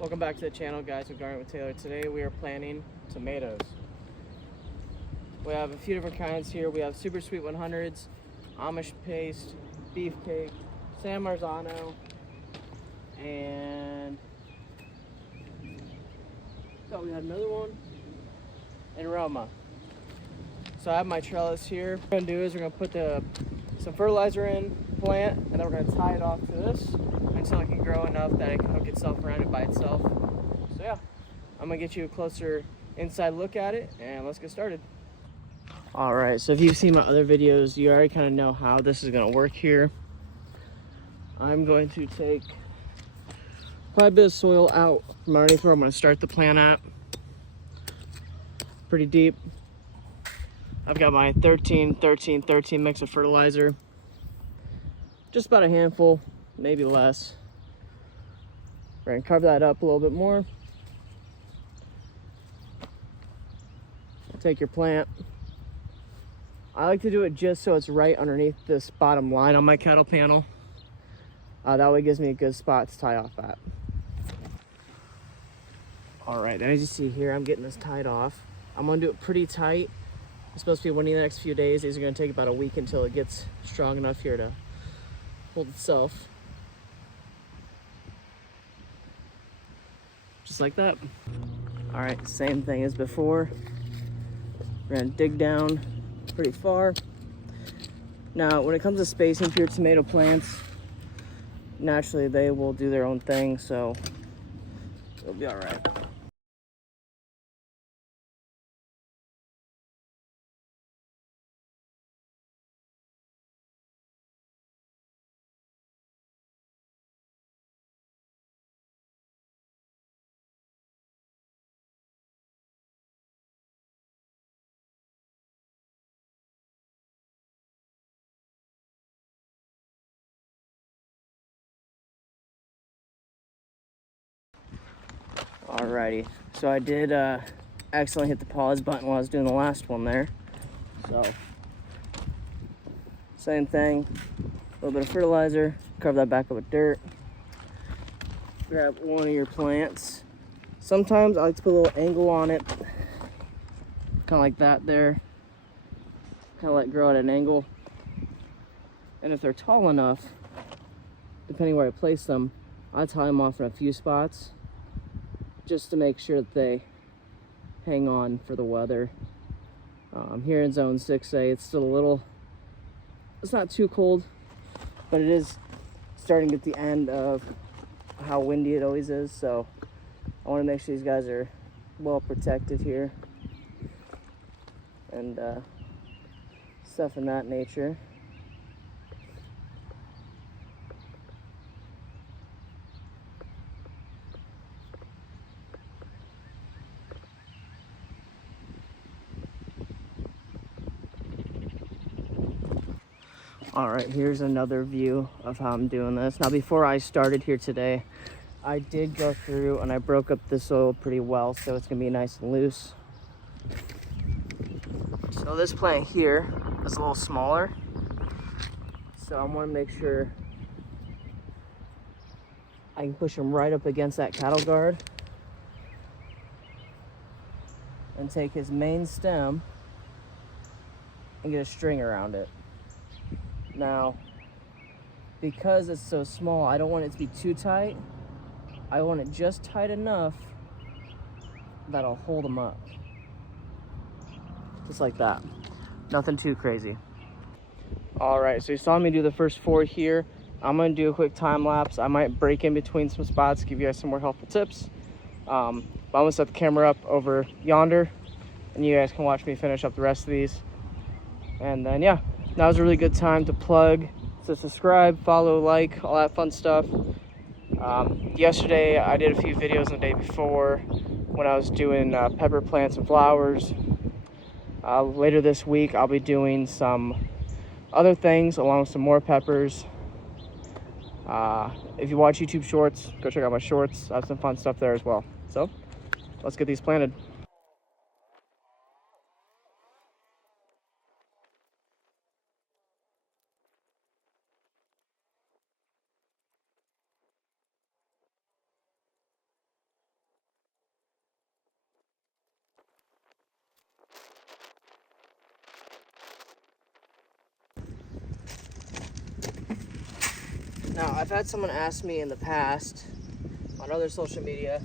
Welcome back to the channel, guys. With Garden with Taylor. Today we are planting tomatoes. We have a few different kinds here. We have super sweet 100s, Amish paste, beefcake, San Marzano, and thought we had another one, and Roma. So I have my trellis here. What we're gonna do is we're gonna put some fertilizer in, plant, and then we're gonna tie it off to this until it can grow enough that it can hook itself around it by itself. So yeah, I'm gonna get you a closer inside look at it, and let's get started. All right, so if you've seen my other videos, you already kind of know how this is gonna work here. I'm going to take quite a bit of soil out from underneath where I'm gonna start the plant at. Pretty deep. I've got my 13 mix of fertilizer. Just about a handful, maybe less. We're gonna cover that up a little bit more. Take your plant. I like to do it just so it's right underneath this bottom line on my kettle panel. That way it gives me a good spot to tie off at. All right, as you see here, I'm getting this tied off. I'm gonna do it pretty tight. It's supposed to be windy the next few days. These are gonna take about a week until it gets strong enough here to hold itself. Just like that. All right, same thing as before. We're gonna dig down pretty far. Now, when it comes to spacing for your tomato plants, naturally they will do their own thing, so it'll be all right. Alrighty, so I did accidentally hit the pause button while I was doing the last one there. So, same thing, a little bit of fertilizer, cover that back up with dirt. Grab one of your plants. Sometimes I like to put a little angle on it, kind of like that there. Kind of let it grow at an angle. And if they're tall enough, depending where I place them, I tie them off in a few spots, just to make sure that they hang on for the weather. Here in zone 6A, it's still a little, it's not too cold, but it is starting to get the end of how windy it always is, so I want to make sure these guys are well protected here and stuff in that nature. All right, here's another view of how I'm doing this. Now, before I started here today, I did go through and I broke up the soil pretty well, so it's gonna be nice and loose. So this plant here is a little smaller, so I want to make sure I can push him right up against that cattle guard and take his main stem and get a string around it. Now, because it's so small, I don't want it to be too tight. I want it just tight enough that I'll hold them up. Just like that. Nothing too crazy. All right, so you saw me do the first 4 here. I'm gonna do a quick time lapse. I might break in between some spots, give you guys some more helpful tips. But I'm gonna set the camera up over yonder, and you guys can watch me finish up the rest of these. And then, yeah, now's a really good time to plug, to subscribe, follow, like, all that fun stuff. Yesterday, I did a few videos the day before when I was doing pepper plants and flowers. Later this week, I'll be doing some other things along with some more peppers. If you watch YouTube shorts, go check out my shorts. I have some fun stuff there as well. So, let's get these planted. Now, I've had someone ask me in the past on other social media,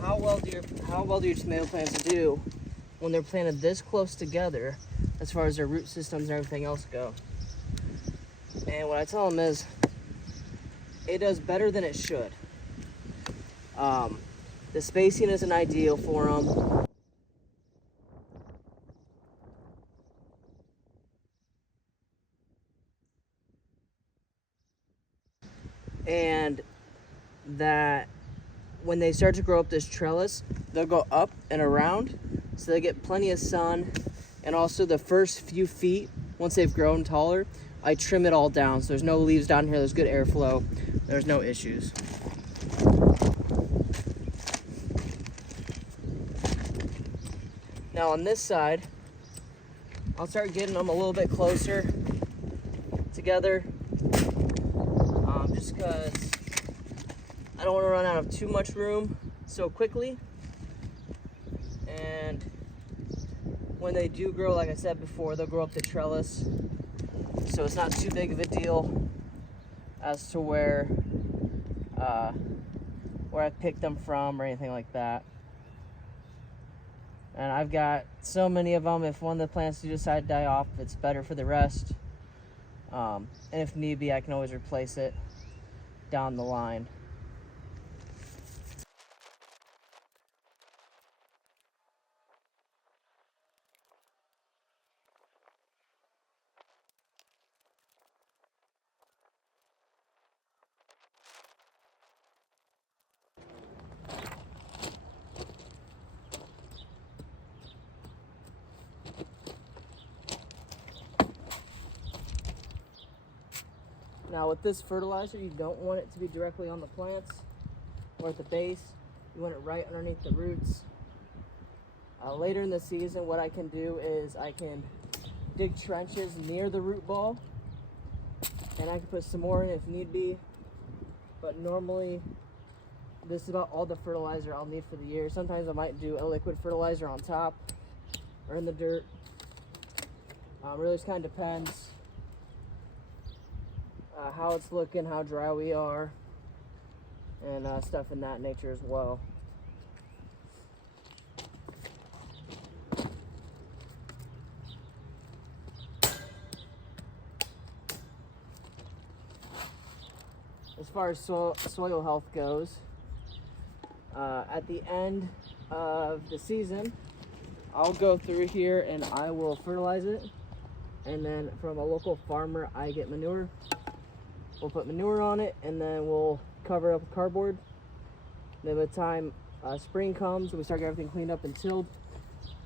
how well do your tomato plants do when they're planted this close together as far as their root systems and everything else go? And what I tell them is, it does better than it should. The spacing isn't ideal for them. And that when they start to grow up this trellis, they'll go up and around, so they get plenty of sun. And also the first few feet, once they've grown taller, I trim it all down so there's no leaves down here, there's good airflow, there's no issues. Now on this side, I'll start getting them a little bit closer together, just because I don't want to run out of too much room so quickly. And when they do grow, like I said before, they'll grow up the trellis, so it's not too big of a deal as to where I picked them from or anything like that. And I've got so many of them, if one of the plants do decide to die off, it's better for the rest. And if need be, I can always replace it down the line. Now with this fertilizer, you don't want it to be directly on the plants or at the base. You want it right underneath the roots. Later in the season, what I can do is I can dig trenches near the root ball, and I can put some more in if need be. But normally, this is about all the fertilizer I'll need for the year. Sometimes I might do a liquid fertilizer on top or in the dirt. Really just kind of depends how it's looking, how dry we are, and stuff in that nature as well. As far as soil health goes, at the end of the season, I'll go through here and I will fertilize it. And then from a local farmer, I get manure. We'll put manure on it, and then we'll cover it up with cardboard. Then by the time spring comes, we start getting everything cleaned up and tilled,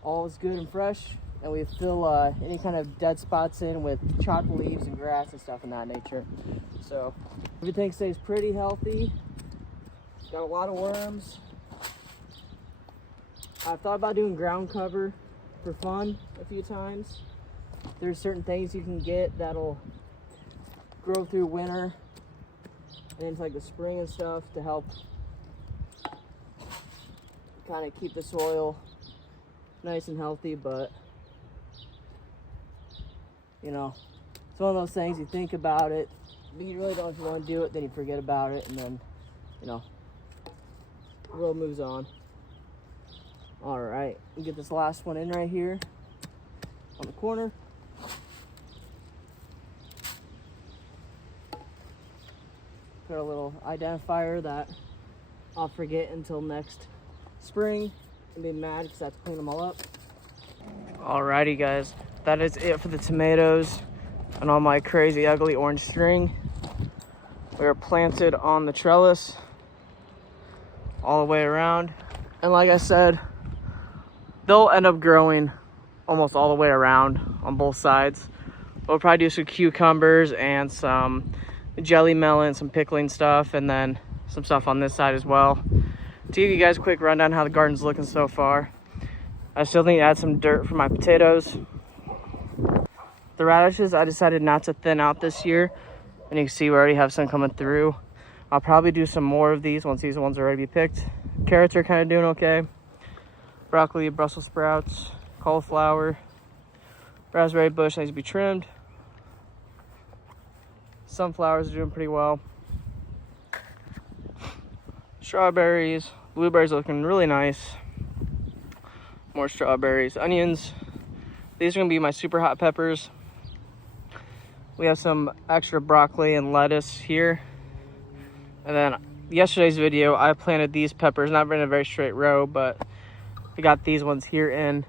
all is good and fresh, and we fill any kind of dead spots in with chopped leaves and grass and stuff in that nature. So everything stays pretty healthy. Got a lot of worms. I've thought about doing ground cover for fun a few times. There's certain things you can get that'll grow through winter and into like the spring and stuff to help kind of keep the soil nice and healthy. But you know, it's one of those things, you think about it, but you really don't. If you want to do it, then you forget about it, and then, you know, the world moves on. All right, we get this last one in right here on the corner. Put a little identifier that I'll forget until next spring and be mad because I have to clean them all up. Alrighty guys, that is it for the tomatoes and all my crazy ugly orange string. We are planted on the trellis all the way around, and like I said, they'll end up growing almost all the way around on both sides. We'll probably do some cucumbers and some jelly melon, some pickling stuff, and then some stuff on this side as well. To give you guys a quick rundown how the garden's looking so far, I still need to add some dirt for my potatoes. The radishes, I decided not to thin out this year, and you can see we already have some coming through. I'll probably do some more of these once these ones are ready to be picked. Carrots are kind of doing okay. Broccoli, Brussels sprouts, cauliflower, raspberry bush needs to be trimmed. Sunflowers are doing pretty well. Strawberries, blueberries are looking really nice. More strawberries, onions. These are gonna be my super hot peppers. We have some extra broccoli and lettuce here. And then yesterday's video, I planted these peppers, not in a very straight row, but we got these ones here in.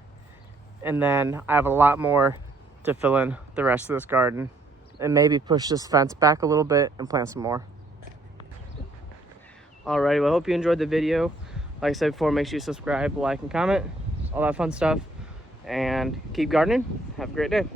And then I have a lot more to fill in the rest of this garden. And maybe push this fence back a little bit and plant some more. Alrighty, well, I hope you enjoyed the video. Like I said before, make sure you subscribe, like, and comment, all that fun stuff. And keep gardening. Have a great day.